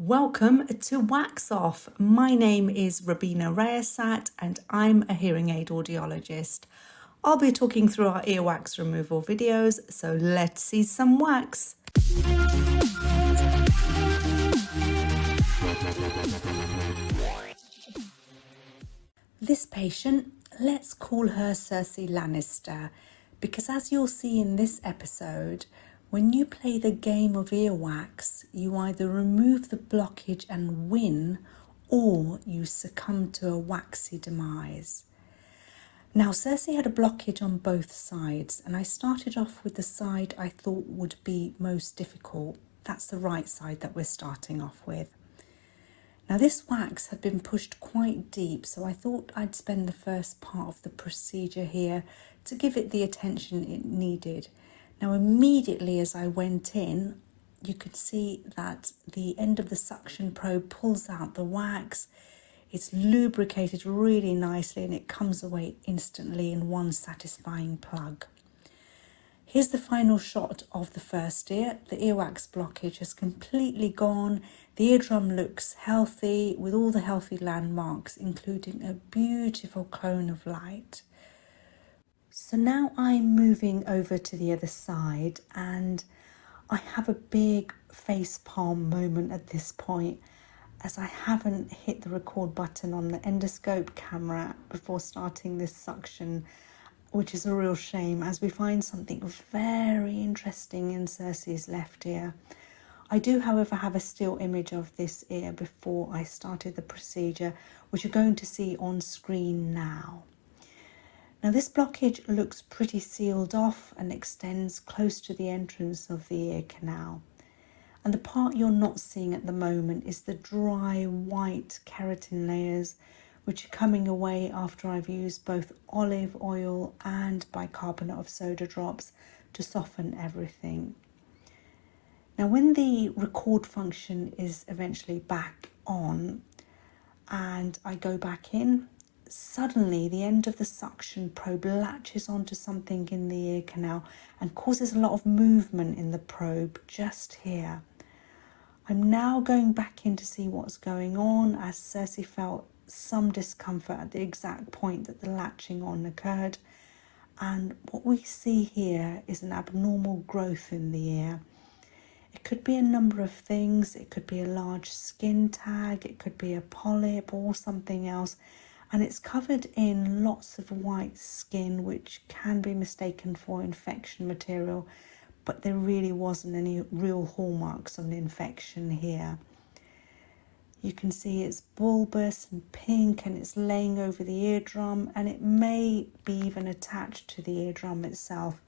Welcome to Wax Off. My name is Robina Rayasat and I'm a hearing aid audiologist. I'll be talking through our earwax removal videos, so let's see some wax. This patient, let's call her Cersei Lannister, because as you'll see in this episode, when you play the game of earwax, you either remove the blockage and win, or you succumb to a waxy demise. Now, Cersei had a blockage on both sides, and I started off with the side I thought would be most difficult. That's the right side that we're starting off with. Now, this wax had been pushed quite deep, so I thought I'd spend the first part of the procedure here to give it the attention it needed. Now, immediately as I went in, you could see that the end of the suction probe pulls out the wax. It's lubricated really nicely and it comes away instantly in one satisfying plug. Here's the final shot of the first ear. The earwax blockage has completely gone. The eardrum looks healthy with all the healthy landmarks, including a beautiful cone of light. So now I'm moving over to the other side and I have a big facepalm moment at this point, as I haven't hit the record button on the endoscope camera before starting this suction, which is a real shame as we find something very interesting in Cersei's left ear. I do, however, have a still image of this ear before I started the procedure, which you're going to see on screen now. Now, this blockage looks pretty sealed off and extends close to the entrance of the ear canal. And the part you're not seeing at the moment is the dry white keratin layers, which are coming away after I've used both olive oil and bicarbonate of soda drops to soften everything. Now, when the record function is eventually back on and I go back in, suddenly the end of the suction probe latches onto something in the ear canal and causes a lot of movement in the probe just here. I'm now going back in to see what's going on, as Cersei felt some discomfort at the exact point that the latching on occurred. And what we see here is an abnormal growth in the ear. It could be a number of things. It could be a large skin tag, it could be a polyp or something else. And it's covered in lots of white skin, which can be mistaken for infection material, but there really wasn't any real hallmarks of an infection here. You can see it's bulbous and pink and it's laying over the eardrum, and it may be even attached to the eardrum itself.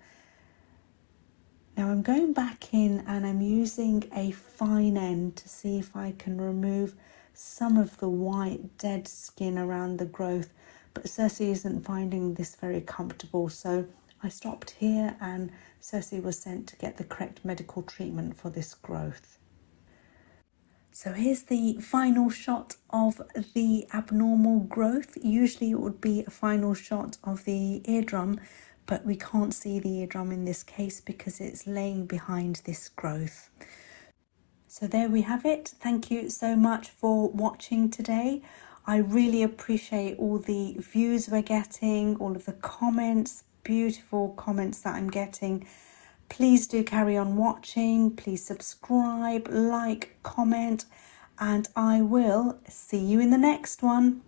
Now I'm going back in and I'm using a fine end to see if I can remove some of the white dead skin around the growth, but Cersei isn't finding this very comfortable, so I stopped here and Cersei was sent to get the correct medical treatment for this growth. So here's the final shot of the abnormal growth. Usually it would be a final shot of the eardrum, but we can't see the eardrum in this case because it's laying behind this growth. So there we have it. Thank you so much for watching today. I really appreciate all the views we're getting, all of the comments, beautiful comments that I'm getting. Please do carry on watching. Please subscribe, like, comment, and I will see you in the next one.